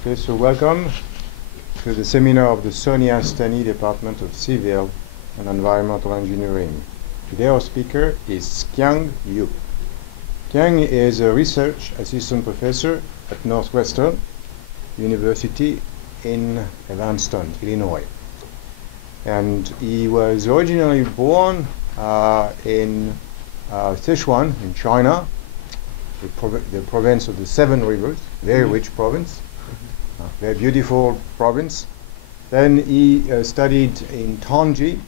Okay, so welcome to the seminar of the Astani Department of Civil and Environmental Engineering. Today our speaker is Qiang Yu. Qiang is a research assistant professor at Northwestern University in Evanston, Illinois. And he was originally born in Sichuan in China, the province of the Seven Rivers, very rich province, very beautiful province. Then he studied in Tongji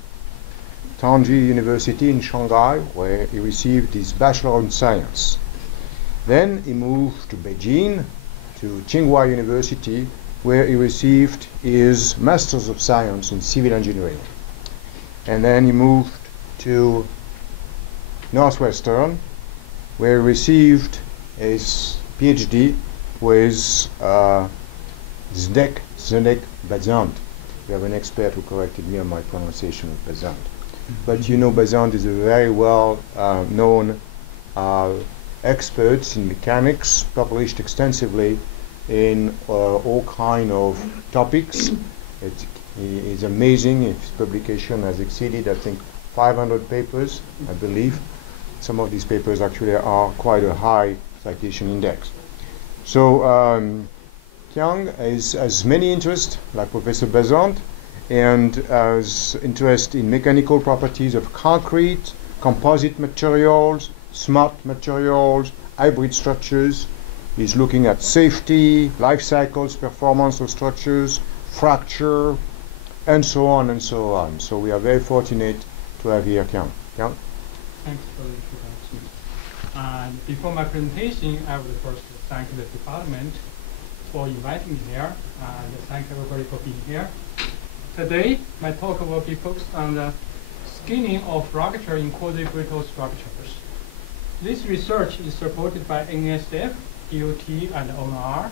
University in Shanghai, where he received his Bachelor in Science. Then he moved to Beijing, to Tsinghua University, where he received his Masters of Science in Civil Engineering. And then he moved to Northwestern, where he received his PhD with Zdenek Bazant. We have an expert who corrected me on my pronunciation of Bazant. But you know, Bazant is a very well known expert in mechanics, published extensively in all kind of topics. It is amazing. His publication has exceeded, I think, 500 papers, I believe. Some of these papers actually are quite a high citation index. So Qiang has many interests, like Professor Bazant, and has interest in mechanical properties of concrete, composite materials, smart materials, hybrid structures. He's looking at safety, life cycles, performance of structures, fracture, and so on and so on. So we are very fortunate to have here Qiang. Qiang? Thanks for the introduction. And before my presentation, I would first thank the department for inviting me here, and thank everybody for being here. Today, my talk will be focused on the skinning of fracture in quasibrittle structures. This research is supported by NSF, DOT, and ONR.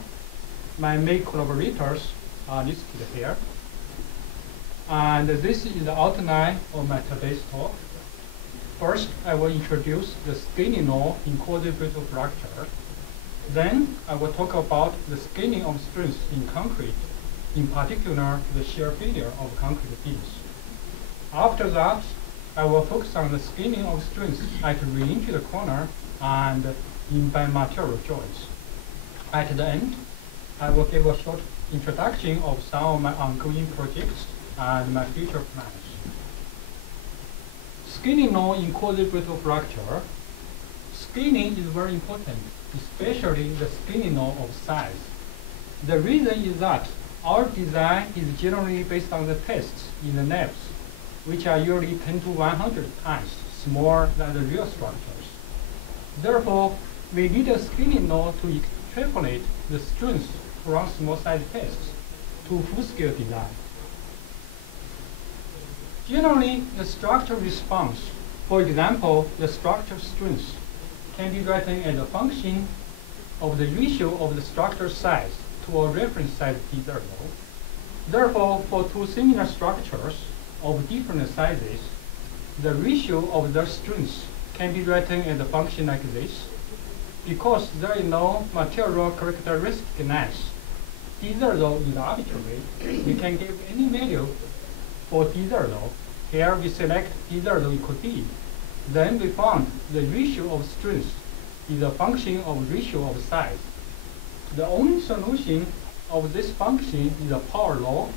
My main collaborators are listed here. And this is the outline of my today's talk. First, I will introduce the skinning law in quasibrittle fracture. Then, I will talk about the skinning of strengths in concrete, in particular, the shear failure of concrete beams. After that, I will focus on the skinning of strengths at reentrant corner and in bimaterial joints. At the end, I will give a short introduction of some of my ongoing projects and my future plans. Skinning law in quasibrittle fracture. Skinning is very important, especially the skinning law of size. The reason is that our design is generally based on the tests in the labs, which are usually 10 to 100 times smaller than the real structures. Therefore, we need a skinning law to extrapolate the strength from small size tests to full-scale design. Generally, the structure response, for example, the structure strength, can be written as a function of the ratio of the structure size to a reference size d0. Therefore, for two similar structures of different sizes, the ratio of their strengths can be written as a function like this. Because there is no material characteristicness, d0 is arbitrary, we can give any value for d0. Here we select d0 equal d. Then we found the ratio of strength is a function of ratio of size. The only solution of this function is a power law,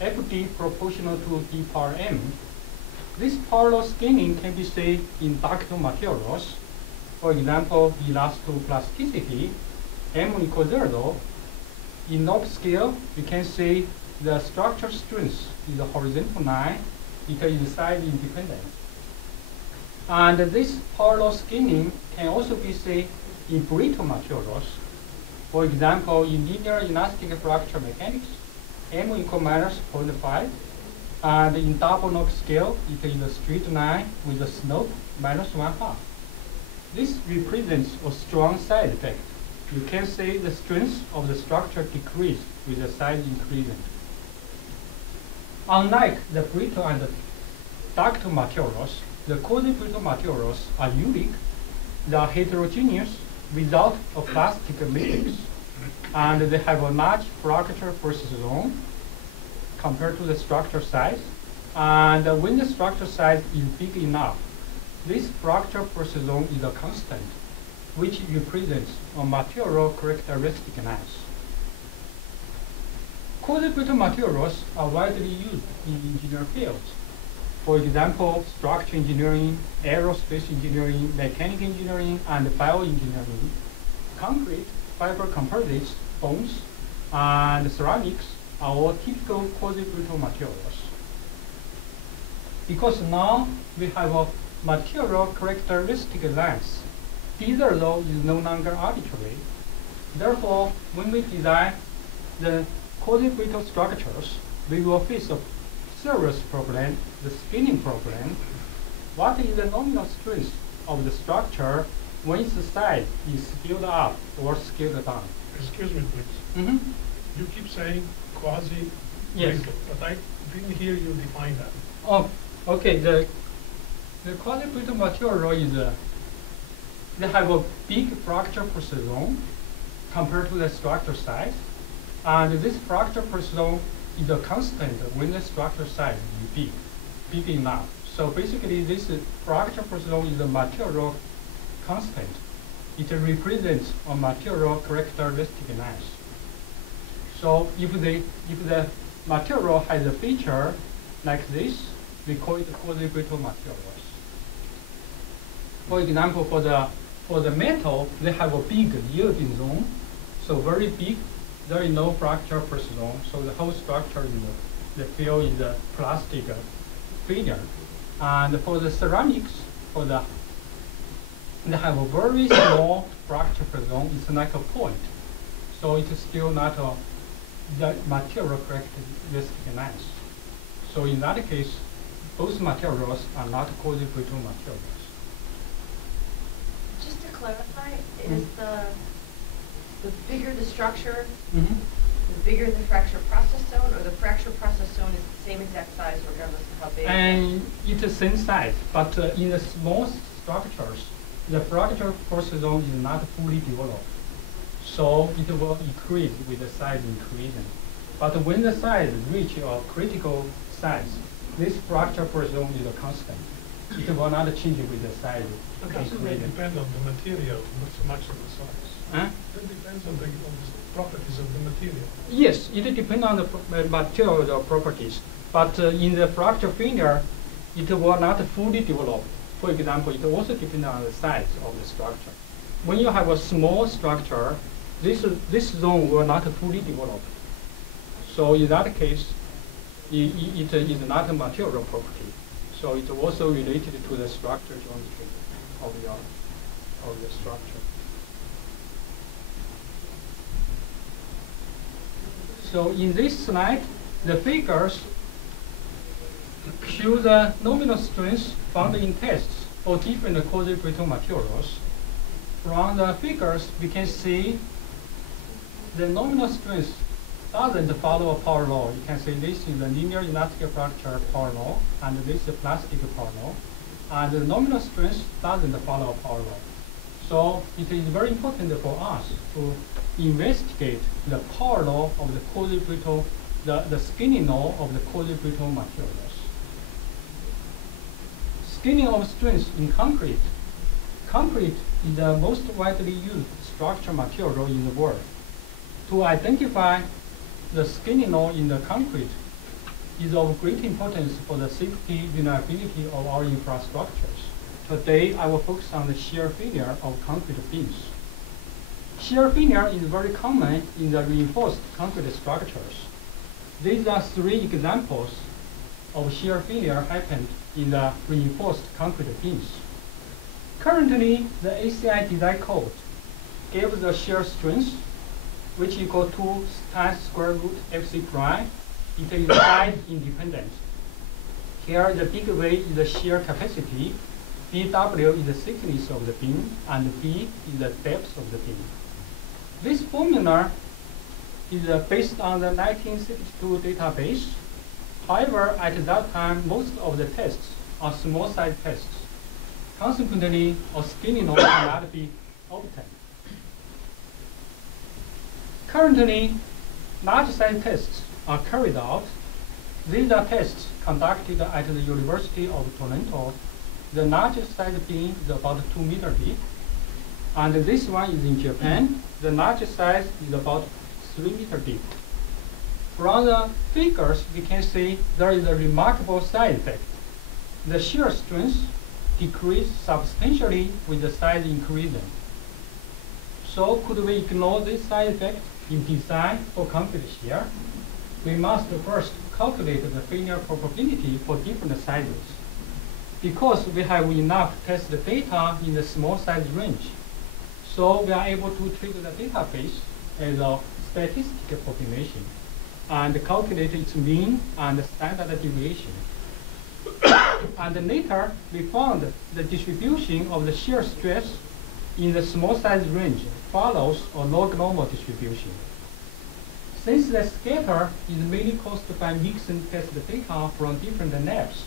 Fd proportional to d power m. This power law skinning can be seen in ductile materials. For example, elastoplasticity, m equals 0. In log scale, we can say the structure strength is a horizontal line. It is size independent. And this power law skinning can also be seen in brittle materials. For example, in linear elastic fracture mechanics, m equals minus 0.5. And in double log scale, it is a straight line with a slope minus 1/2. This represents a strong side effect. You can say the strength of the structure decreases with the size increasing. Unlike the brittle and the ductile materials, the quasibrittle materials are unique. They are heterogeneous without a plastic matrix. and they have a large fracture force zone compared to the structure size. And when the structure size is big enough, this fracture force zone is a constant, which represents a material characteristic length. Quasibrittle materials are widely used in engineering fields. For example, structural engineering, aerospace engineering, mechanical engineering, and bioengineering. Concrete, fiber composites, foams, and ceramics are all typical quasibrittle materials. Because now we have a material characteristic length, theta law is no longer arbitrary. Therefore, when we design the quasibrittle structures, we will face a serious problem, the spinning problem. What is the nominal strength of the structure when its size is scaled up or scaled down? Excuse me, please. You keep saying quasi-brittle, Yes. but I didn't hear you define that. Oh, okay. The quasibrittle material is they have a big fracture force zone compared to the structure size, and this fracture force zone is a constant when the structure size is big enough. So basically, this fracture force zone is a material constant. It represents a material characteristic length. So if the material has a feature like this, we call it quasibrittle materials. For example, for the metal, they have a big yielding zone, so very big. There is no fracture force zone, so the whole structure is the field is a plastic failure. And for the ceramics, they have a very small fracture force zone. It's like a point, so it's still not the material characteristic length. So in that case, both materials are not quasibrittle materials. Just to clarify, is the bigger the structure, the bigger the fracture process zone, or the fracture process zone is the same exact size regardless of how big? And it's the same size, but in the small structures, the fracture force zone is not fully developed. So it will increase with the size increasing. But when the size reaches a critical size, this fracture force zone is a constant. It will not change with the size But doesn't that increasing. depend on the material, not so much on the size? Huh? That depends on the properties of the material. Yes, it depends on the material properties. But in the fracture failure, it will not fully develop. For example, it also depends on the size of the structure. When you have a small structure, this zone will not fully develop. So in that case, it is not a material property. So it's also related to the structure geometry of the structure. So in this slide, the figures show the nominal strengths found in tests for different quasibrittle materials. From the figures, we can see the nominal strength doesn't follow a power law. You can say this is the linear elastic fracture power law, and this is the plastic power law. And the nominal strength doesn't follow a power law. So it is very important for us to investigate the power law of the quasibrittle, the skinning law of the quasibrittle materials. Skinning of strength in concrete. Concrete is the most widely used structural material in the world. To identify the skinning law in the concrete is of great importance for the safety reliability of our infrastructures. Today, I will focus on the shear failure of concrete beams. Shear failure is very common in the reinforced concrete structures. These are three examples of shear failure happened in the reinforced concrete beams. Currently, the ACI design code gives the shear strength, which equal to times square root FC prime. It is size independent. Here, the big V is the shear capacity, BW is the thickness of the beam, and B is the depth of the beam. This formula is based on the 1962 database. However, at that time, most of the tests are small size tests. Consequently, a skinning law cannot be obtained. Currently, large size tests are carried out. These are tests conducted at the University of Toronto. The largest size beam is about 2 meters deep. And this one is in Japan. The largest size is about 3 meters deep. From the figures, we can see there is a remarkable side effect. The shear strength decreases substantially with the size increasing. So could we ignore this side effect in design for concrete shear? We must first calculate the failure probability for different sizes. Because we have enough test data in the small size range, so we are able to treat the database as a statistical population and calculate its mean and standard deviation. And later, we found the distribution of the shear stress in the small size range follows a log normal distribution. Since the scatter is mainly caused by mixing test data from different labs,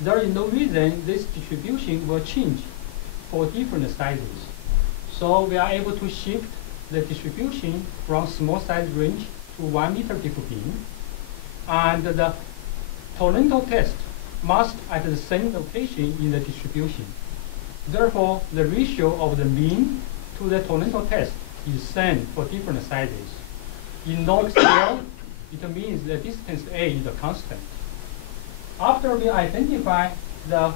there is no reason this distribution will change for different sizes. So we are able to shift the distribution from small size range to 1 meter deep beam. And the Toronto test must at the same location in the distribution. Therefore, the ratio of the mean to the Toronto test is same for different sizes. In log scale, it means the distance A is a constant. After we identify the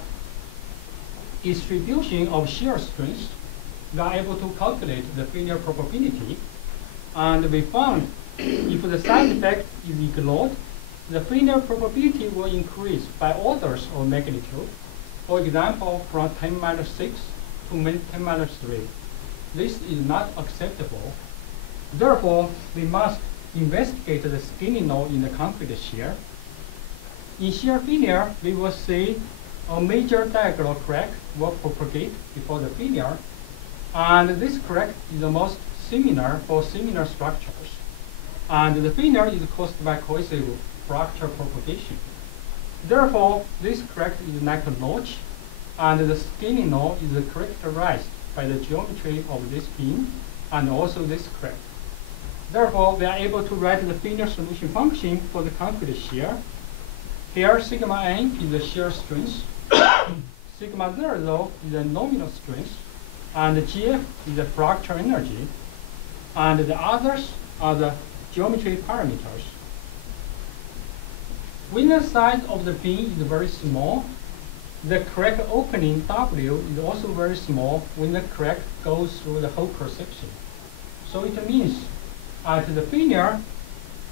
distribution of shear strength, we are able to calculate the failure probability. And we found if the side effect is ignored, the failure probability will increase by orders of magnitude. For example, from 10 minus 6 to 10 minus 3. This is not acceptable. Therefore, we must investigate the scaling law in the concrete shear. In shear failure, we will see a major diagonal crack will propagate before the failure, and this crack is the most similar for similar structures. And the failure is caused by cohesive fracture propagation. Therefore, this crack is like a notch, and the scaling law is characterized by the geometry of this beam and also this crack. Therefore, we are able to write the failure solution function for the concrete shear. Here, sigma n is the shear strength, sigma 0 is the nominal strength, and GF is the fracture energy, and the others are the geometry parameters. When the size of the beam is very small, the crack opening W is also very small when the crack goes through the whole cross-section. So it means at the failure,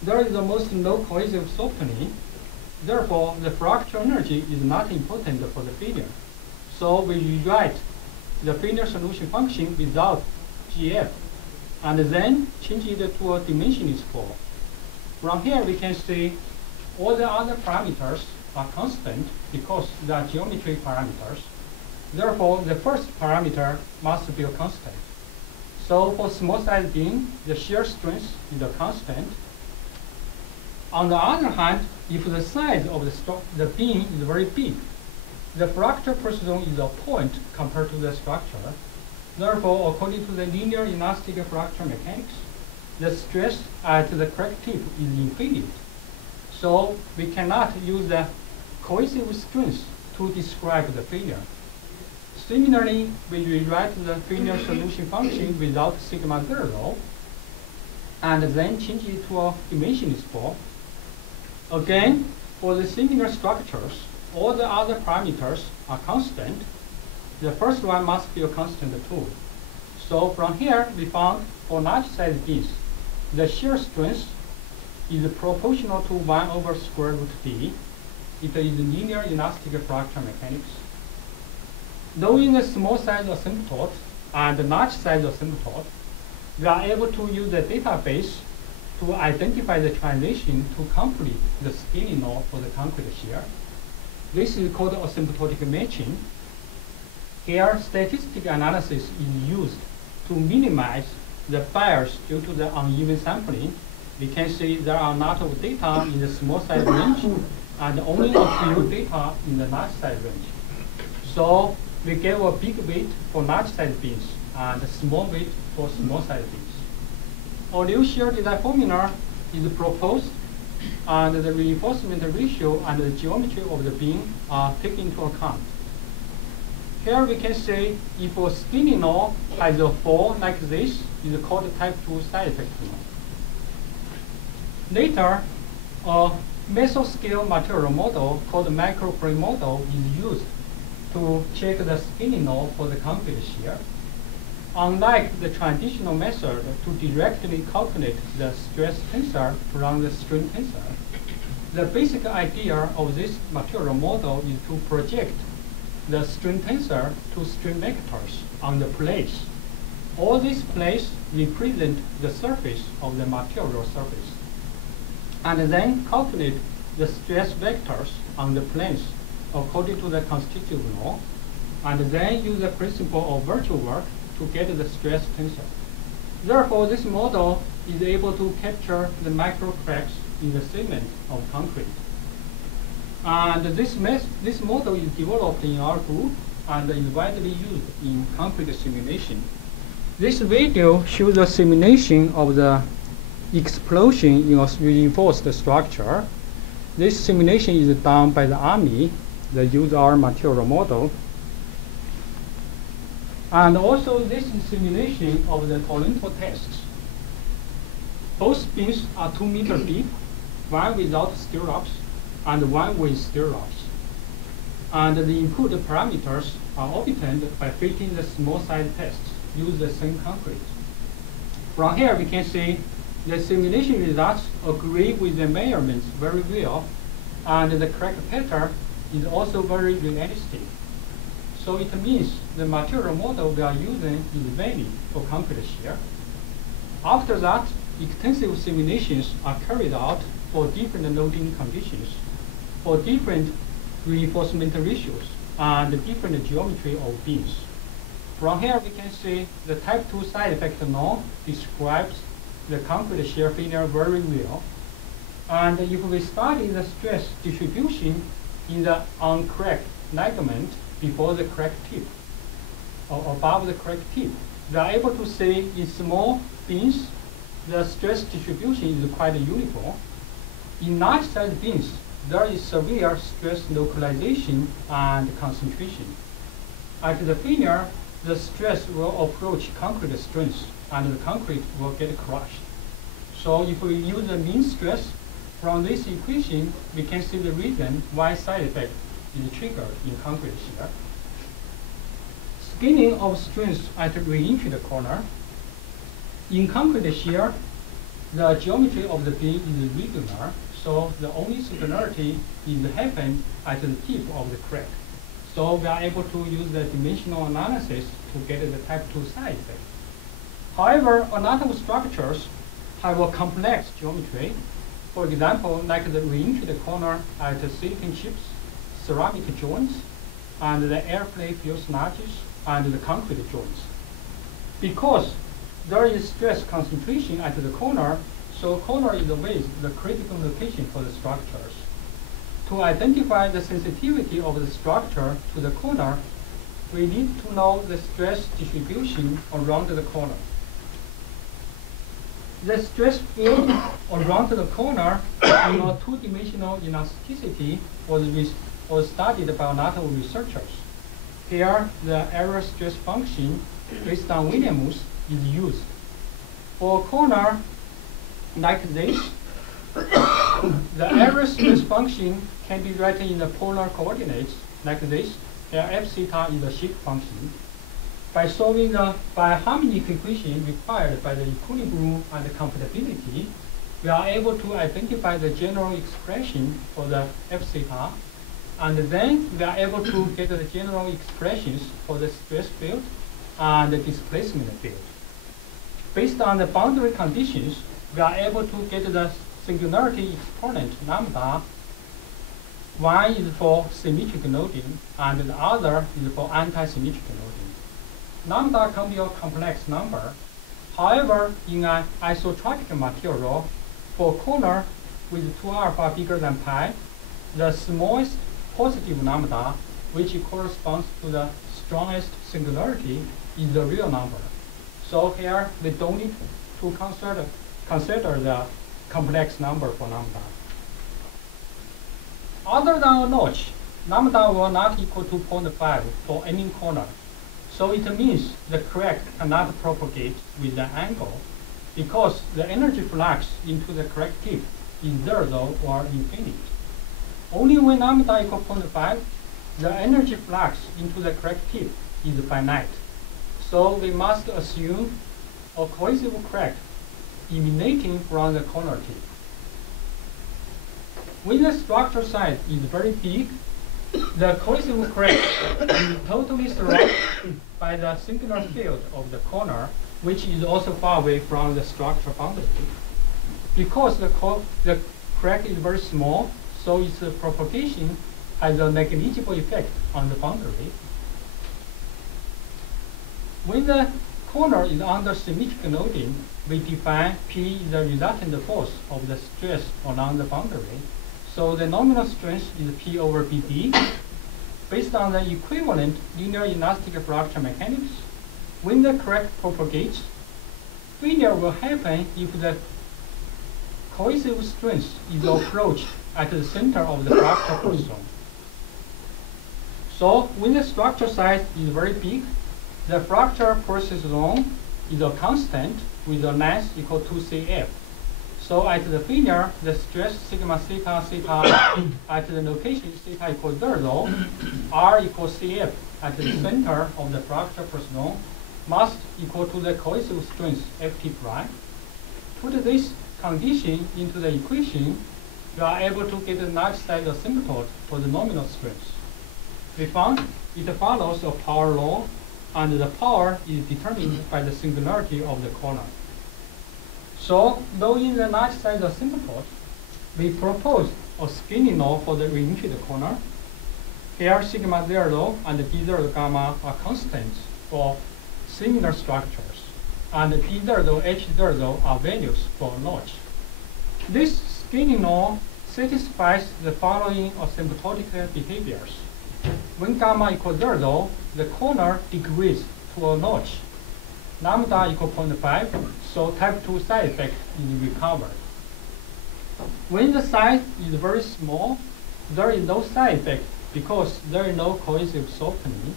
there is almost no cohesive softening. Therefore, the fracture energy is not important for the failure. So we rewrite the failure solution function without GF, and then change it to a dimensionless form. From here, we can see all the other parameters are constant because they are geometry parameters. Therefore, the first parameter must be a constant. So for small size beam, the shear strength is a constant. On the other hand, if the size of the beam is very big, the fracture precision is a point compared to the structure. Therefore, according to the linear elastic fracture mechanics, the stress at the crack tip is infinite. So we cannot use the cohesive strength to describe the failure. Similarly, we rewrite the failure solution function without sigma 0, and then change it to a dimensionless form. Again, for the similar structures, all the other parameters are constant. The first one must be a constant too. So from here, we found for large size beams, the shear strength is proportional to 1 over square root d. It is linear elastic fracture mechanics. Knowing the small size asymptote and the large size asymptote, we are able to use the database to identify the transition to complete the scaling law for the concrete shear. This is called asymptotic matching. Here, statistical analysis is used to minimize the bias due to the uneven sampling. We can see there are a lot of data in the small size range and only a few data in the large size range. So we gave a big weight for large size beams and a small weight for small size beams. a new shear design formula is proposed, and the reinforcement ratio and the geometry of the beam are taken into account. Here we can say if a skinny law has a fall like this, is called type 2 side effect law. Later, a mesoscale material model called microplane model is used to check the skinny law for the concrete shear. Unlike the traditional method to directly calculate the stress tensor from the strain tensor, the basic idea of this material model is to project the strain tensor to strain vectors on the plates. All these plates represent the surface of the material surface, and then calculate the stress vectors on the planes according to the constituent law, and then use the principle of virtual work to get the stress tensor. Therefore, this model is able to capture the micro cracks in the segment of concrete. And this model is developed in our group and is widely used in concrete simulation. This video shows a simulation of the explosion in a reinforced structure. This simulation is done by the Army. They use our material model. And also this is simulation of the Toronto tests. Both beams are 2 meters deep, one without stirrups and one with stirrups. And the input parameters are obtained by fitting the small size tests, use the same concrete. From here we can see the simulation results agree with the measurements very well, and the crack pattern is also very realistic. So it means the material model we are using is valid for concrete shear. After that, extensive simulations are carried out for different loading conditions, for different reinforcement ratios, and different geometry of beams. From here we can see the type 2 side effect law describes the concrete shear failure very well. And if we study the stress distribution in the uncracked ligament before the crack tip, or above the crack tip, we are able to see in small beams, the stress distribution is quite uniform. In large size beams, there is severe stress localization and concentration. At the failure, the stress will approach concrete strength, and the concrete will get crushed. So if we use the mean stress from this equation, we can see the reason why side effect is triggered in concrete shear. Skinning of strength at reentrant corner. In concrete shear, the geometry of the beam is regular, so the only singularity is happened at the tip of the crack. So we are able to use the dimensional analysis to get the type 2 side effect. However, a lot of structures have a complex geometry. For example, like the reentrant corner at the silicon chips, ceramic joints, and the airplane fuselages, and the concrete joints. Because there is stress concentration at the corner, so corner is always the critical location for the structures. To identify the sensitivity of the structure to the corner, we need to know the stress distribution around the corner. The stress field around the corner in a two-dimensional elasticity was studied by a lot of researchers. Here, the area stress function based on Williams is used. For a corner like this, the area stress function can be written in the polar coordinates like this, where f theta is a shape function. By solving the biharmonic equation required by the equilibrium and the compatibility, we are able to identify the general expression for the f theta, and then we are able to get the general expressions for the stress field and the displacement field. Based on the boundary conditions, we are able to get the singularity exponent lambda. One is for symmetric loading, and the other is for anti-symmetric loading. Lambda can be a complex number. However, in an isotropic material, for a corner with 2 alpha bigger than pi, the smallest positive lambda, which corresponds to the strongest singularity, is the real number. So here we don't need to consider consider the complex number for lambda. Other than a notch, lambda will not equal to 0.5 for any corner. So it means the crack cannot propagate with the angle because the energy flux into the crack tip is zero or infinite. Only when lambda equals 0.5, the energy flux into the crack tip is finite. So we must assume a cohesive crack emanating from the corner tip. When the structure size is very big, the cohesive crack is totally surrounded by the singular field of the corner, which is also far away from the structure boundary. Because the crack is very small, so its propagation has a negligible effect on the boundary. When the corner is under symmetric loading, we define P is the resultant force of the stress along the boundary. So the nominal stress is P over BD. Based on the equivalent linear elastic fracture mechanics, when the crack propagates, failure will happen if the cohesive strength is approached at the center of the fracture force zone. So when the structure size is very big, the fracture process zone is a constant with a length equal to Cf. So at the failure, the stress sigma theta theta at the location theta equals 0, R equals Cf at the center of the fracture process zone must equal to the cohesive strength Ft prime. Put this condition into the equation, we are able to get a large size asymptote for the nominal strength. We found it follows a power law, and the power is determined by the singularity of the corner. So, knowing the large size asymptote, we propose a scaling law for the reentrant corner. Here, sigma 0 and d0 gamma are constants for similar structures, and d0, h0 are values for a notch. This scaling law satisfies the following asymptotic behaviors. When gamma equals 0, the corner decreases to a notch. Lambda equals 0.5, so type 2 side effect is recovered. When the size is very small, there is no side effect because there is no cohesive softening.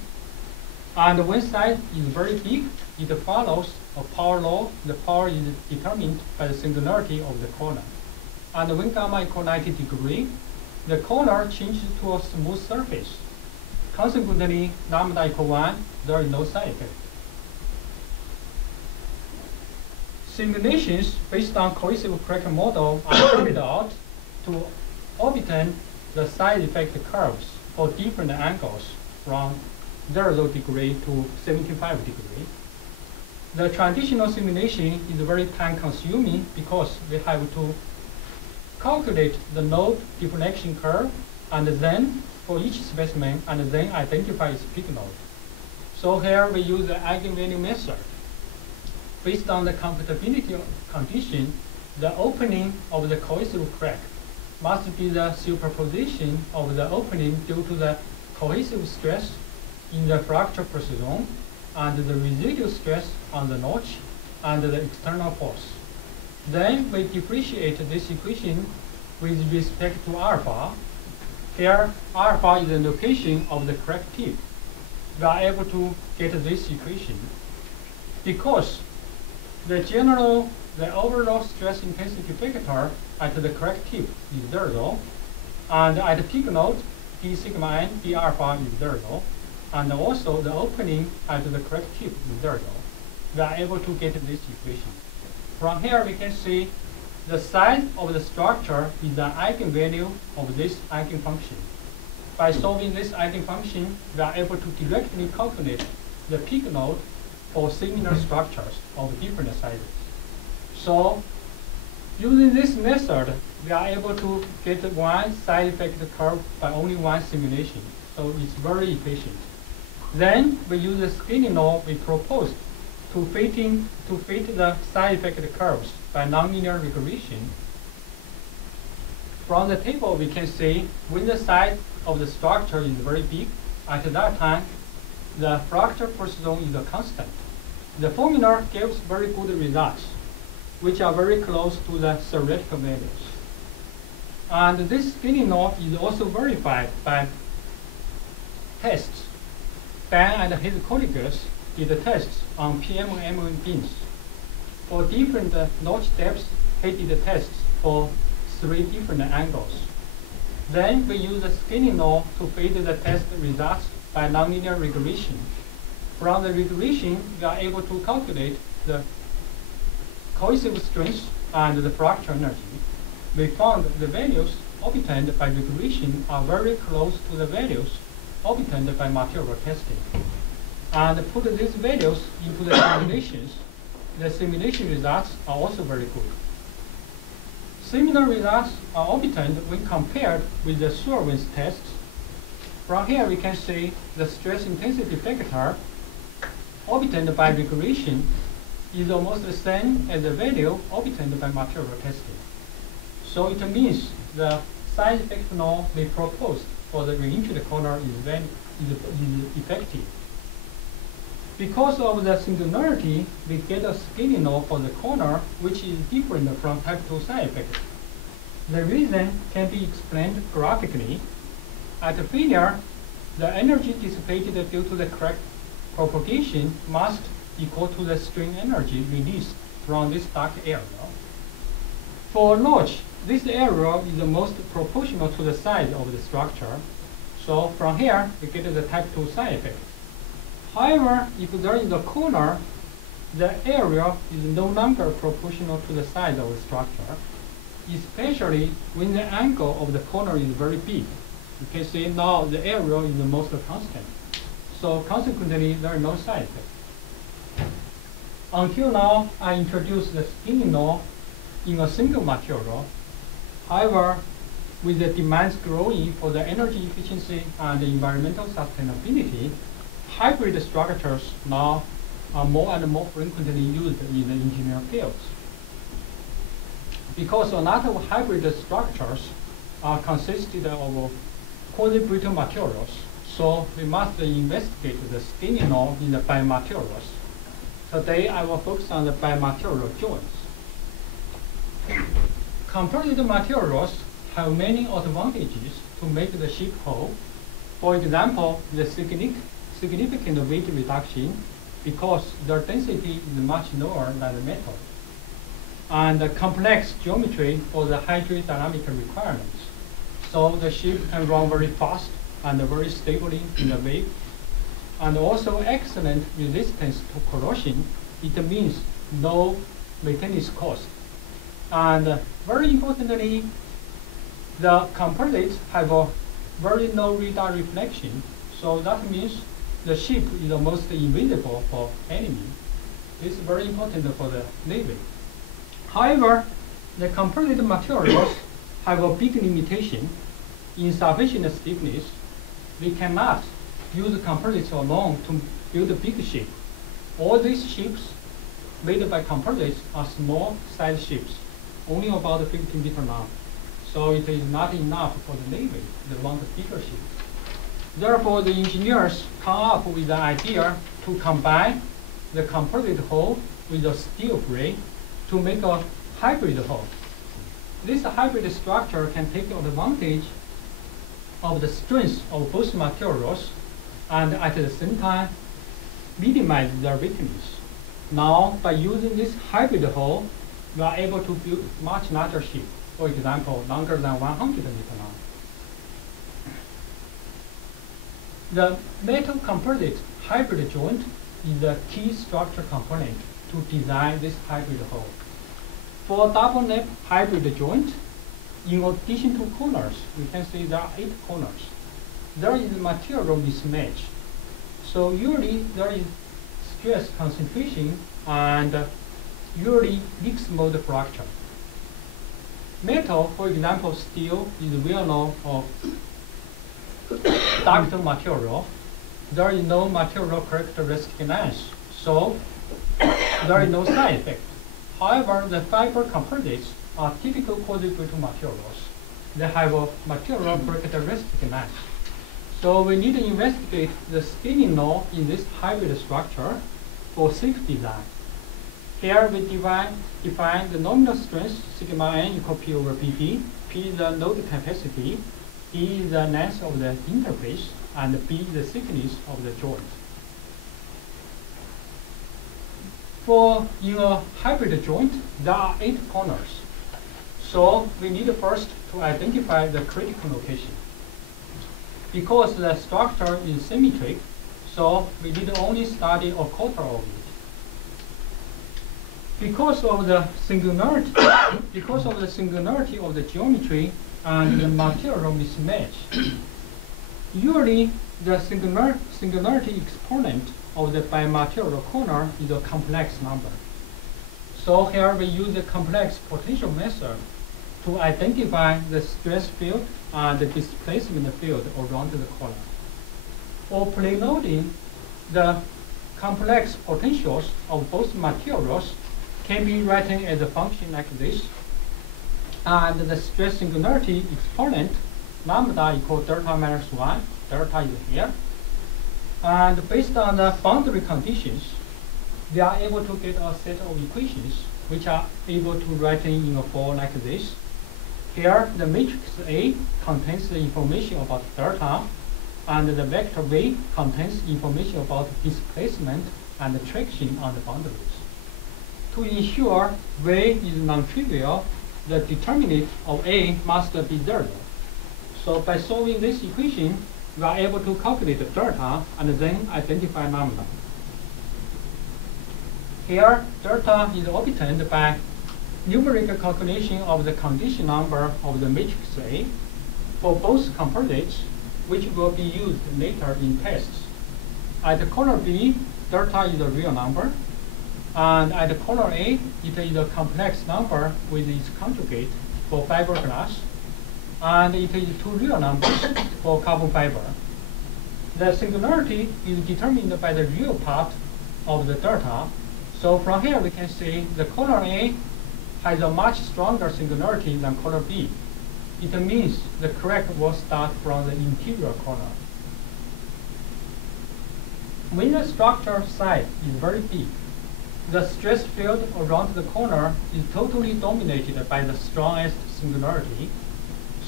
And when size is very big, it follows a power law. The power is determined by the singularity of the corner. And when gamma equals 90 degrees, the corner changes to a smooth surface. Consequently, lambda equals 1, there is no side effect. Simulations based on cohesive crack model are carried out to obtain the side effect curves for different angles from 0 degree to 75 degree. The traditional simulation is very time consuming because we have to calculate the node deflection curve and then for each specimen and then identify its peak node. So here we use the eigenvalue method. Based on the compatibility condition, the opening of the cohesive crack must be the superposition of the opening due to the cohesive stress in the fracture process zone and the residual stress on the notch and the external force. Then we differentiate this equation with respect to alpha. Here, alpha is the location of the crack tip. We are able to get this equation because the overall stress intensity factor at the crack tip is 0, and at the peak node, d sigma n, d alpha is 0, and also the opening at the crack tip is 0. We are able to get this equation. From here, we can see the size of the structure is the eigenvalue of this eigenfunction. By solving this eigenfunction, we are able to directly calculate the peak node for similar structures of different sizes. So, using this method, we are able to get one side effect curve by only one simulation. So it's very efficient. Then we use the scaling law we proposed to fit the side effect curves by nonlinear regression. From the table, we can see when the size of the structure is very big, at that time, the fracture process zone is a constant. The formula gives very good results. which are very close to the theoretical values. And this scaling law is also verified by tests. Ben and his colleagues did tests on PM and MN beams. For different notch depths, he did tests for 3 different angles. Then we use the scaling law to feed the test results by nonlinear regression. From the regression, we are able to calculate the cohesive strength and the fracture energy. We found the values obtained by regression are very close to the values obtained by material testing. And put these values into the simulations. The simulation results are also very good. Similar results are obtained when compared with the Surveillance tests. From here we can see the stress intensity factor obtained by regression is almost the same as the value obtained by material testing. So it means the size effect law we proposed for the reentrant corner is effective. Because of the singularity, we get a scaling law for the corner which is different from type 2 side effect. The reason can be explained graphically. At failure, the energy dissipated due to the crack propagation must equal to the strain energy released from this dark area. For notch, this area is the most proportional to the size of the structure. So from here, we get the type 2 side effect. However, if there is a corner, the area is no longer proportional to the size of the structure, especially when the angle of the corner is very big. You can see now the area is the most constant. So consequently, there is no side effect. Until now, I introduced the scaling law in a single material. However, with the demands growing for the energy efficiency and the environmental sustainability, hybrid structures now are more and more frequently used in the engineering fields. Because a lot of hybrid structures are consisted of quasibrittle materials, so we must investigate the scaling law in the biomaterials. Today, I will focus on the biomaterial joints. Composite materials have many advantages to make the ship whole. For example, the significant weight reduction because their density is much lower than the metal, and the complex geometry for the hydrodynamic requirements. So the ship can run very fast and very stably in the wave, and also excellent resistance to corrosion. It means no maintenance cost. And very importantly, the composites have a very low radar reflection, so that means the ship is almost invisible for enemy. This is very important for the Navy. However, the composite materials have a big limitation. Insufficient stiffness. We cannot use composites alone to build a big ship. All these ships made by composites are small size ships, only about 15 meters long. So it is not enough for the Navy. They want a bigger ship. Therefore, the engineers come up with the idea to combine the composite hull with a steel frame to make a hybrid hull. This hybrid structure can take advantage of the strength of both materials and at the same time minimize their weakness. Now, by using this hybrid hull, we are able to build much larger ship, for example, longer than 100 meters long. The metal composite hybrid joint is the key structure component to design this hybrid hull. For double nap hybrid joint, in addition to corners, we can see there are 8 corners. There is material mismatch. So usually there is stress concentration and usually mixed mode fracture. Metal, for example, steel is well known of ductile material. There is no material characteristic length, so there is no side effect. However, the fiber composites are typical quasibrittle materials. They have a material characteristic length. So we need to investigate the scaling law in this hybrid structure for safe design. Here we define the nominal strength sigma n equal P over PP. P is the load capacity, E is the length of the interface, and B is the thickness of the joint. In a hybrid joint, there are 8 corners. So we need first to identify the critical location. Because the structure is symmetric, so we need only study a quarter of it. Because of the singularity of the geometry and the material mismatch, usually the singularity exponent of the bimaterial corner is a complex number. So here we use the complex potential method to identify the stress field and the displacement field around the corner. For plane loading, the complex potentials of both materials can be written as a function like this. And the stress singularity exponent, lambda equals delta minus 1, delta is here. And based on the boundary conditions, they are able to get a set of equations which are able to write in a form like this. Here, the matrix A contains the information about delta, and the vector V contains information about displacement and traction on the boundaries. To ensure V is non-trivial, the determinant of A must be 0. So by solving this equation, we are able to calculate the delta and then identify lambda. Here, delta is obtained by numerical calculation of the condition number of the matrix A for both composites, which will be used later in tests. At corner B, delta is a real number, and at corner A, it is a complex number with its conjugate for fiberglass, and it is 2 real numbers for carbon fiber. The singularity is determined by the real part of the delta. So from here we can see the corner A has a much stronger singularity than corner B. It means the crack will start from the interior corner. When the structure size is very big, the stress field around the corner is totally dominated by the strongest singularity.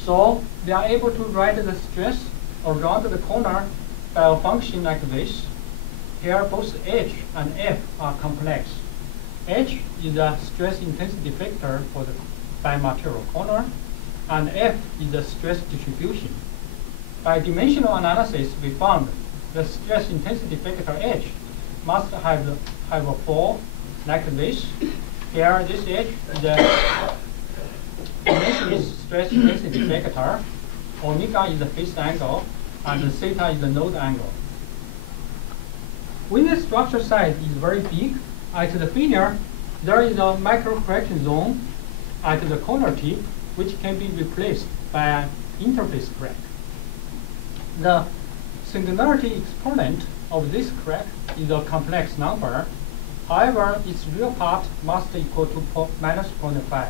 So they are able to write the stress around the corner by a function like this. Here both H and F are complex. H is the stress intensity factor for the bimaterial corner, and F is the stress distribution. By dimensional analysis, we found the stress intensity factor H must have a fall like this. Here, this H is the dimensional stress intensity factor. Omega is the phase angle, and theta is the node angle. When the structure size is very big, at the failure, there is a micro correction zone at the corner tip, which can be replaced by an interface crack. The singularity exponent of this crack is a complex number. However, its real part must equal to minus 0.5.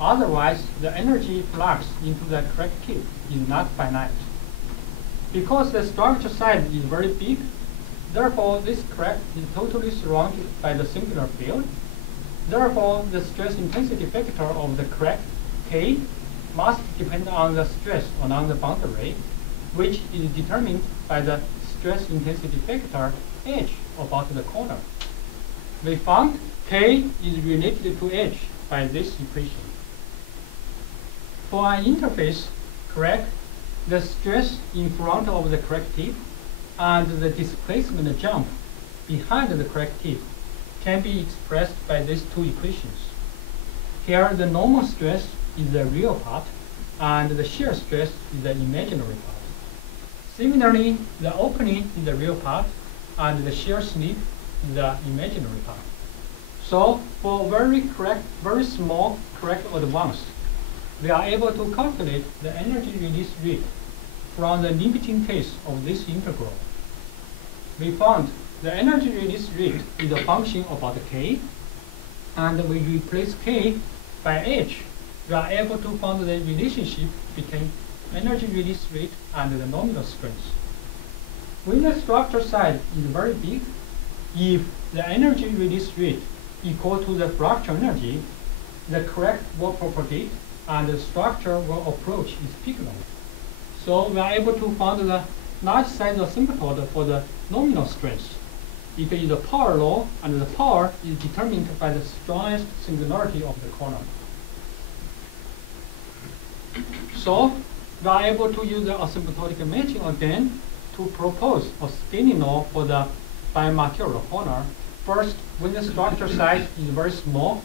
Otherwise, the energy flux into the crack tip is not finite. Because the structure size is very big, therefore this crack is totally surrounded by the singular field. Therefore, the stress intensity factor of the crack, K, must depend on the stress along the boundary, which is determined by the stress intensity factor, H, about the corner. We found K is related to H by this equation. For an interface crack, the stress in front of the crack tip and the displacement jump behind the crack tip can be expressed by these two equations. Here, the normal stress is the real part, and the shear stress is the imaginary part. Similarly, the opening is the real part, and the shear slip is the imaginary part. So, for very small crack advance, we are able to calculate the energy release rate from the limiting case of this integral. We found the energy release rate is a function about K, and we replace K by H. We are able to find the relationship between energy release rate and the nominal strength. When the structure size is very big, if the energy release rate equal to the fracture energy, the correct will propagate and the structure will approach its peak length. So we are able to find the large size asymptote for the nominal strength. It is the power law, and the power is determined by the strongest singularity of the corner. So we are able to use the asymptotic matching again to propose a scaling law for the bimaterial corner. First, when the structure size is very small,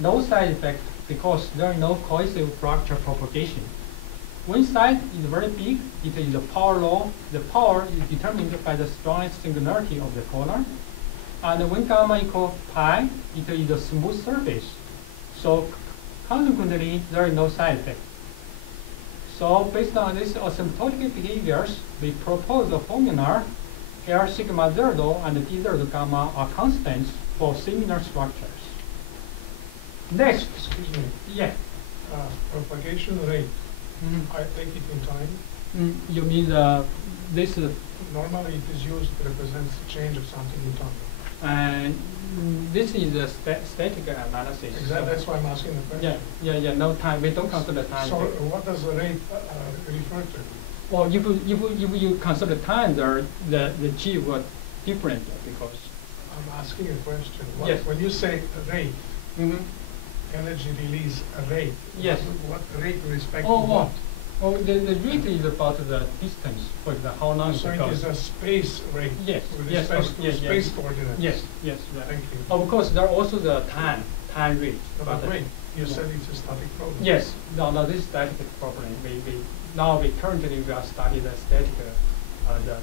no side effect because there is no cohesive fracture propagation. When size is very big, it is the power law. The power is determined by the strongest singularity of the corner. And when gamma equals pi, it is a smooth surface. So consequently, there is no side effect. So based on these asymptotic behaviors, we propose a formula L sigma zero and D zero gamma are constants for similar structures. Next. Excuse me. Yeah. Propagation rate. I take it in time. You mean this? Normally, it is used to represent the change of something in time. And this is a static analysis. Exactly. That's why I'm asking the question. Yeah. No time. We don't consider time. So, what does the rate refer to? Well, if you consider time, the G will different because. I'm asking a question. Yes. When you say rate, energy release rate. Yes. What rate with respect to what? Oh, the rate is about the distance, for example, how long so it it goes. is a space rate. Yes. With Yes. respect to space coordinates. Yes. Yes. Right. Thank you. Of course, there are also the time rate. But wait, you said it's a static problem. Yes. No, this is static problem. We currently are studying the static the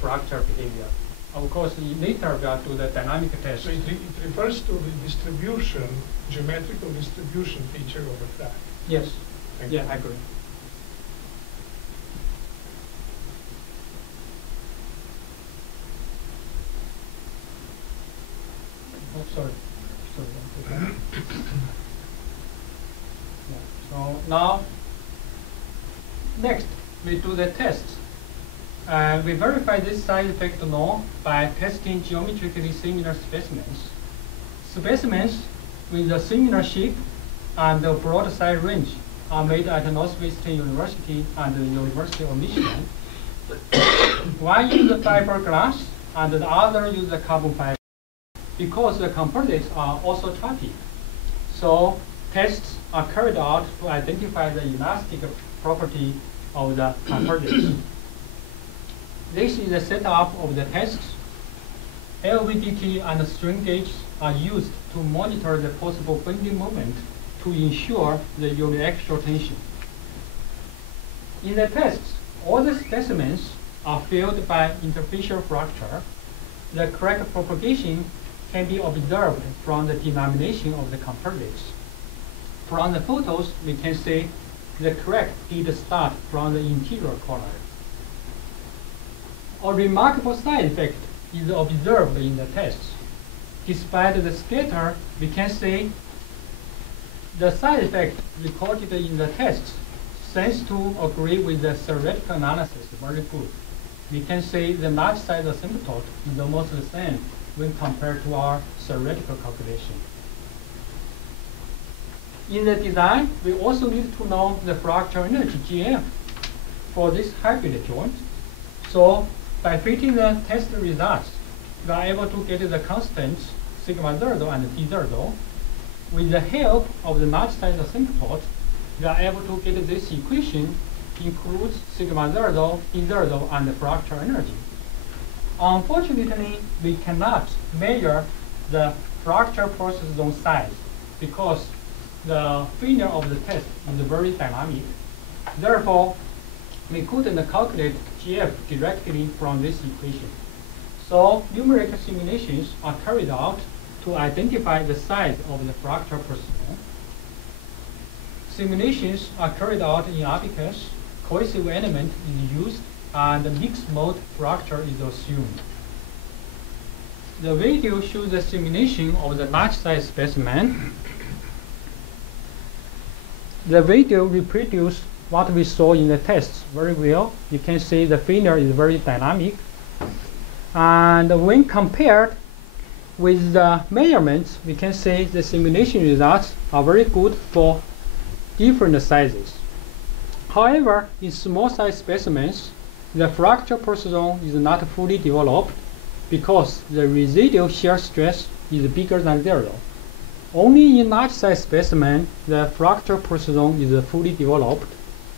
fracture behavior. Of course, later we will do the dynamic test. So it refers to the distribution, geometrical distribution feature of a crack. Yes. Thank Yeah, you. I agree. Oh, sorry. Yeah. So now, next we do the test. We verify this side effect law by testing geometrically similar specimens. Specimens with a similar shape and a broad side range are made at Northwestern University and the University of Michigan. One uses fiberglass and the other uses carbon fiber because the composites are also choppy. So tests are carried out to identify the elastic property of the composites. This is the setup of the tests. LVDT and strain gauges are used to monitor the possible bending moment to ensure the uniaxial tension. In the tests, all the specimens are filled by interfacial fracture. The correct propagation can be observed from the denomination of the composites. From the photos, we can see the correct did start from the interior corner. A remarkable side effect is observed in the tests. Despite the scatter, we can see the side effect recorded in the tests seems to agree with the theoretical analysis very good. We can see the large size asymptote is almost the same when compared to our theoretical calculation. In the design, we also need to know the fracture energy GF for this hybrid joint. So by fitting the test results, we are able to get the constants sigma zero and d zero. With the help of the large size asymptote, we are able to get this equation includes sigma zero, d zero, and the fracture energy. Unfortunately, we cannot measure the fracture process zone size because the failure of the test is very dynamic. Therefore, we couldn't calculate GF directly from this equation. So numerical simulations are carried out to identify the size of the fracture process zone. Simulations are carried out in abacus, cohesive element is used, and the mixed mode fracture is assumed. The video shows the simulation of the large size specimen. The video reproduces what we saw in the tests very well. You can see the failure is very dynamic. And when compared with the measurements, we can say the simulation results are very good for different sizes. However, in small size specimens, the fracture zone is not fully developed because the residual shear stress is bigger than 0. Only in large size specimen, the fracture zone is fully developed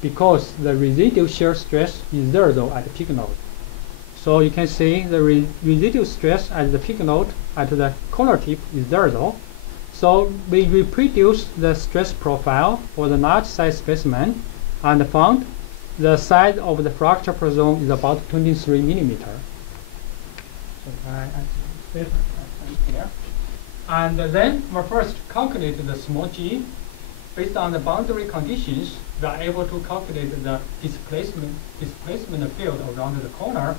because the residual shear stress is 0 at the peak node. So you can see the residual stress at the peak node at the corner tip is 0. So we reproduce the stress profile for the large size specimen and found the size of the fracture zone is about 23 millimeter. So here. And then we first calculate the small g. Based on the boundary conditions, we are able to calculate the displacement field around the corner.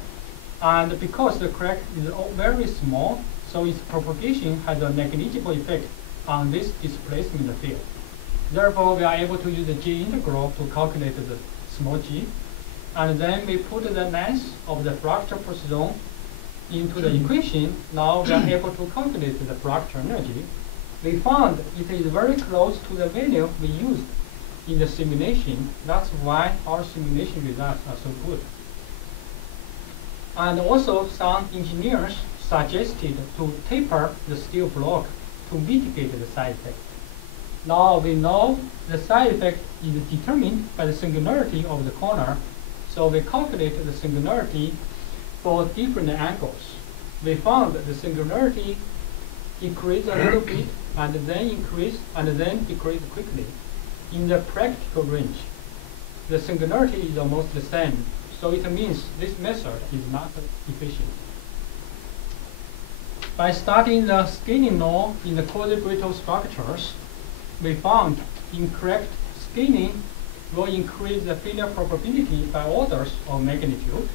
And because the crack is very small, so its propagation has a negligible effect on this displacement field. Therefore, we are able to use the g integral to calculate the small g. And then we put the length of the fracture zone into the equation. Now we are able to calculate the fracture energy. We found it is very close to the value we used in the simulation. That's why our simulation results are so good. And also, some engineers suggested to taper the steel block to mitigate the side effect. Now we know the side effect is determined by the singularity of the corner, so we calculate the singularity for different angles. We found that the singularity increased a little bit, and then increase, and then decrease quickly. In the practical range, the singularity is almost the same. So it means this method is not efficient. By studying the scaling law in the quasibrittle structures, we found incorrect scaling will increase the failure probability by orders of magnitude.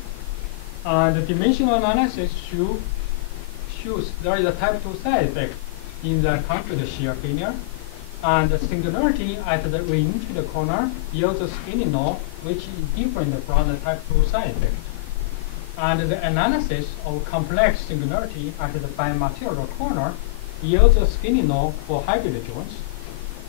And the dimensional analysis shows there is a type 2 side effect in the concrete shear failure. And the singularity at the reentrant corner yields a scaling law which is different from the type 2 side effect. And the analysis of complex singularity at the biomaterial corner yields a scaling law for hybrid joints.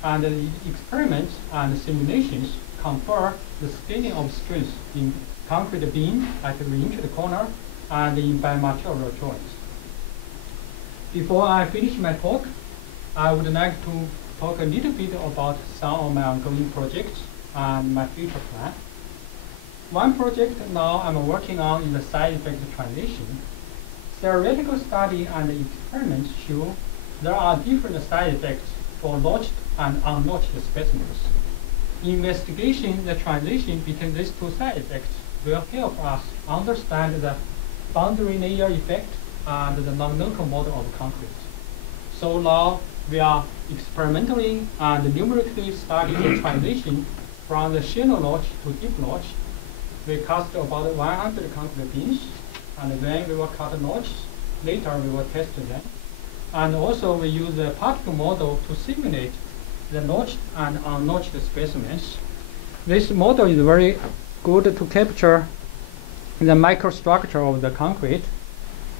And the experiments and simulations confer the scaling of strength in concrete beam at the reentrant corner and in biomaterial joints. Before I finish my talk, I would like to talk a little bit about some of my ongoing projects and my future plan. One project now I'm working on is the side effect transition. Theoretical study and experiments show there are different side effects for notched and unnotched specimens. Investigation the transition between these two side effects will help us understand the boundary layer effect and the nominal model of concrete. So now we are experimentally and numerically studying the transition from the shallow notch to deep notch. We cast about 100 concrete beams, and then we will cut notches. Later we will test them. And also we use the particle model to simulate the notched and unnotched specimens. This model is very good to capture the microstructure of the concrete.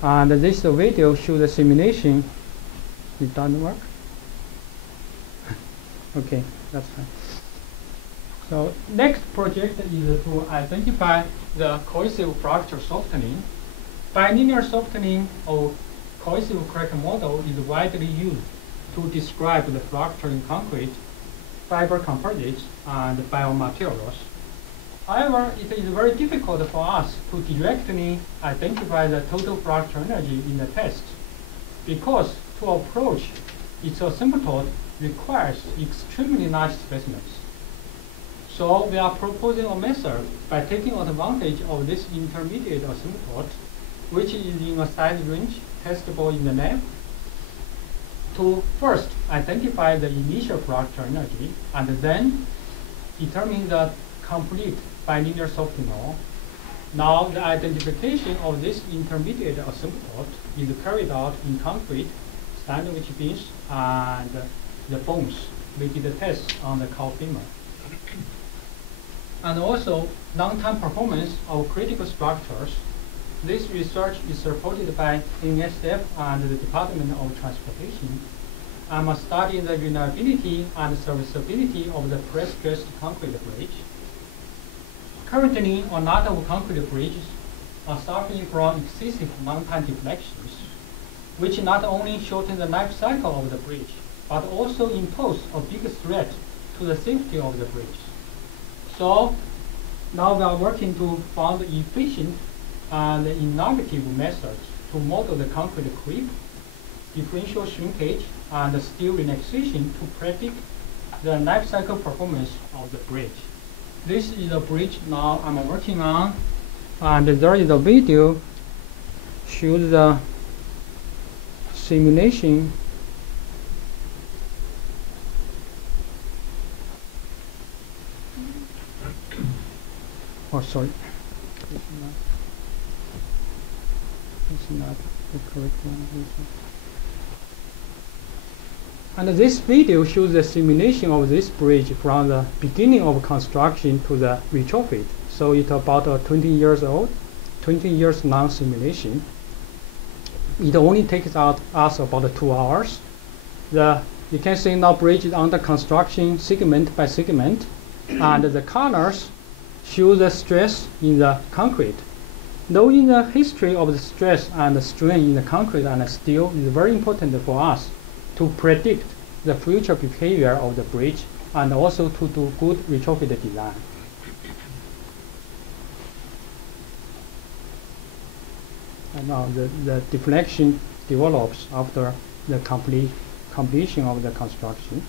And this video shows the simulation. It doesn't work? Okay, that's fine. So next project is to identify the cohesive fracture softening. Bilinear softening of cohesive crack model is widely used to describe the fracture in concrete, fiber composites, and biomaterials. However, it is very difficult for us to directly identify the total fracture energy in the test, because to approach its asymptote requires extremely large specimens. So we are proposing a method by taking advantage of this intermediate asymptote, which is in a size range testable in the lab, to first identify the initial fracture energy and then determine the complete bilinear softening. Now the identification of this intermediate asymptote is carried out in concrete, sandwich beams, and the bones. We did a test on the cow femur. And also long-term performance of critical structures. This research is supported by NSF and the Department of Transportation. I'm studying the reliability and serviceability of the press-stressed concrete bridge. Currently, a lot of concrete bridges are suffering from excessive long-time deflections, which not only shorten the life cycle of the bridge, but also impose a big threat to the safety of the bridge. So now we are working to find efficient and innovative methods to model the concrete creep, differential shrinkage, and steel relaxation to predict the life cycle performance of the bridge. This is the bridge now I'm working on, and there is a video shows the simulation. Oh, sorry. This is not the correct one. And this video shows the simulation of this bridge from the beginning of construction to the retrofit. So it's about 20 years old, 20 years long simulation. It only takes us about 2 hours. You can see now bridge is under construction segment by segment, and the colors show the stress in the concrete. Knowing the history of the stress and the strain in the concrete and the steel is very important for us to predict the future behavior of the bridge and also to do good retrofit design. And now the deflection develops after the completion of the construction.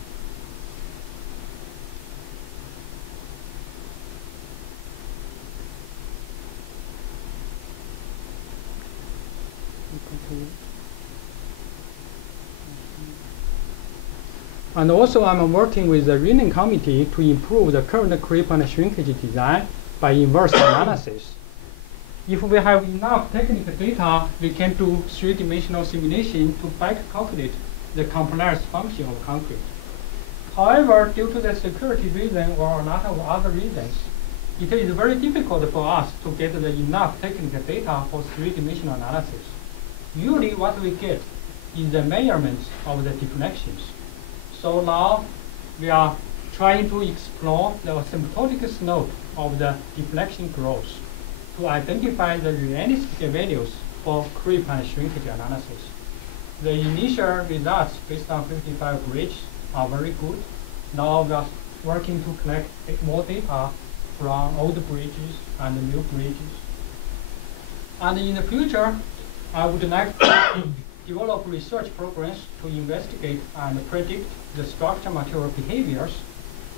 And also I'm working with the Reentrant committee to improve the current creep and shrinkage design by inverse analysis. If we have enough technical data, we can do three-dimensional simulation to back calculate the complex function of concrete. However, due to the security reason or a lot of other reasons, it is very difficult for us to get enough technical data for three-dimensional analysis. Usually what we get is the measurements of the deflections. So now we are trying to explore the asymptotic slope of the deflection growth to identify the realistic values for creep and shrinkage analysis. The initial results based on 55 bridges are very good. Now we are working to collect more data from old bridges and new bridges. And in the future, I would like to develop research programs to investigate and predict the structural material behaviors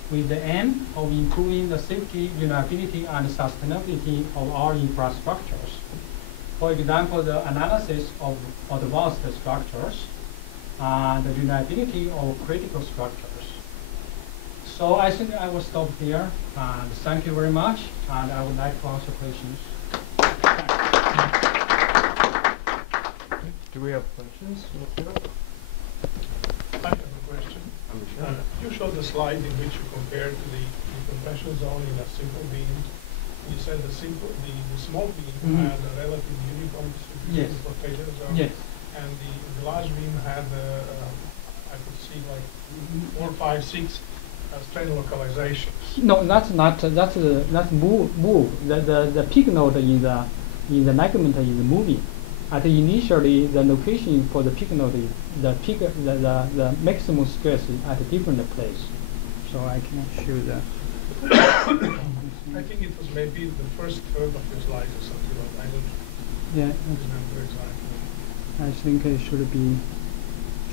with the aim of improving the safety, reliability, and sustainability of our infrastructures. For example, the analysis of advanced structures and the reliability of critical structures. So I think I will stop here, and thank you very much, and I would like to answer questions. Do we have questions? I have a question. You showed the slide in which you compared the compression zone in a simple beam. You said the small beam had a relative uniform distribution for failure zone. Yes. And the large beam had, I could see like 4, 5, 6 strain localizations. No, that's not. That's move. The peak node in the ligament is moving. At initially, the location for the peak node is the maximum stress is at a different place. So I can show that. I think it was maybe the first third of your slide or something like that. I don't remember exactly. I think it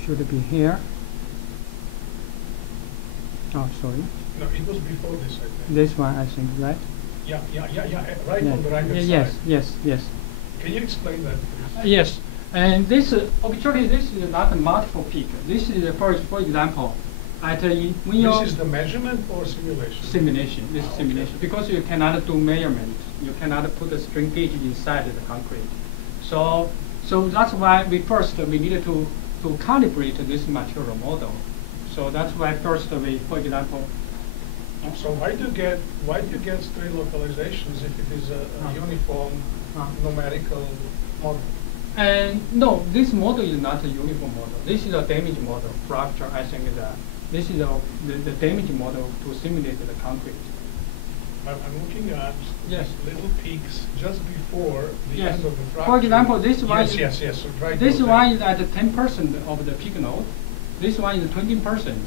should be here. Oh, sorry. No, it was before this, I think. This one, I think, right? Yeah, right on the right hand side. Yes. Can you explain that, please? Yes, and this actually this is not a multiple peak. This is for example, at when this is the measurement or simulation? Simulation. This is simulation because you cannot do measurement. You cannot put a strain gauge inside the concrete. So that's why we needed to calibrate this material model. So that's why first we, for example. So why do you get strain localizations if it is a uniform numerical model? And no, this model is not a uniform model. This is a damage model. Fracture, I think this is the damage model to simulate the concrete. I'm looking at Yes. little peaks just before the Yes. end of the fracture. For example, this one. Yes. So right This there. one is at 10% of the peak node. This one is 20%.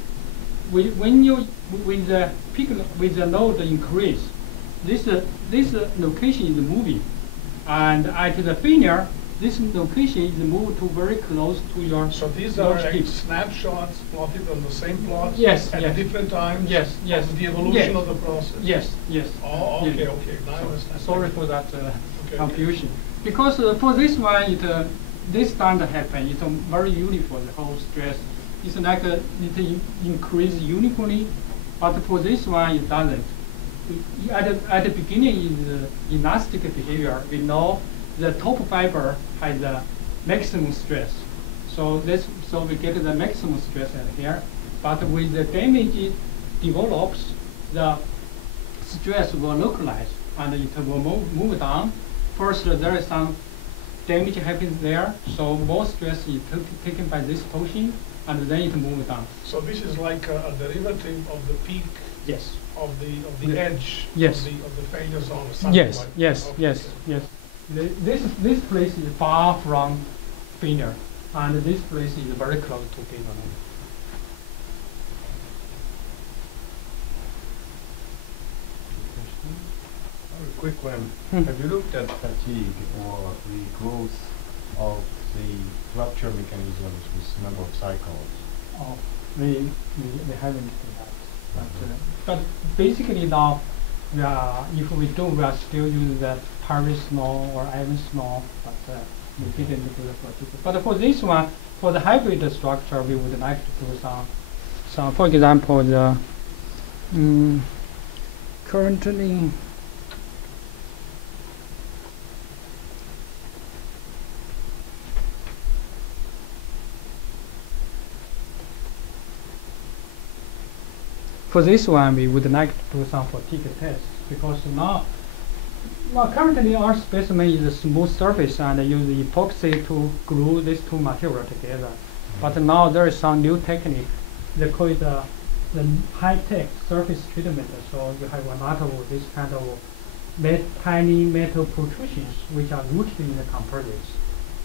When you with the peak with the node increase, this location is moving, and at the failure, this location is moved to very close to your. So these your are like peak. snapshots plotted on the same plot Yes, at yes. different times Yes. of the evolution Yes. of the process. Yes. Oh, okay, Yes. okay. Now I understand. Sorry for that Okay. confusion. Because for this one, this doesn't happen. It's very uniform, the whole stress. It's like it increases uniformly, but for this one, it doesn't. At the beginning, is elastic behavior. We know the top fiber has the maximum stress. So we get the maximum stress at here. But with the damage develops, the stress will localize and it will move down. First, there is some damage happens there, so more stress is taken by this portion, and then it moves down. So this is like a derivative of the peak Yes. of the edge Yes. of the failure zone. Or something Yes. like Yes. that. Okay. Yes. This place is far from failure, and this place is very close to failure. A quick one. Hmm. Have you looked at fatigue or the growth of the rupture mechanisms with number of cycles? Oh, we haven't done that. But basically now, if we do, we are still using the Paris law or Evans law, but we didn't do the fatigue. But for this one, for the hybrid structure, we would like to do some, for example, the currently. For this one, we would like to do some fatigue tests because now currently our specimen is a smooth surface and use epoxy to glue these two materials together. But now there is some new technique. They call it the high-tech surface treatment. So you have a lot of this kind of tiny metal protrusions which are rooted in the composites.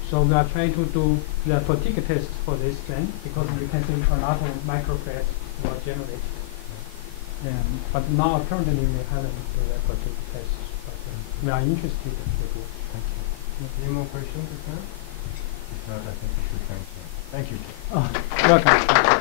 So we are trying to do the fatigue test for this thing because you can see a lot of microcracks will generate. But now currently we haven't done that fatigue test. But we are interested to do. Thank you. Any more questions, Mr. If not, I think we should thank you. Thank you. Oh, welcome.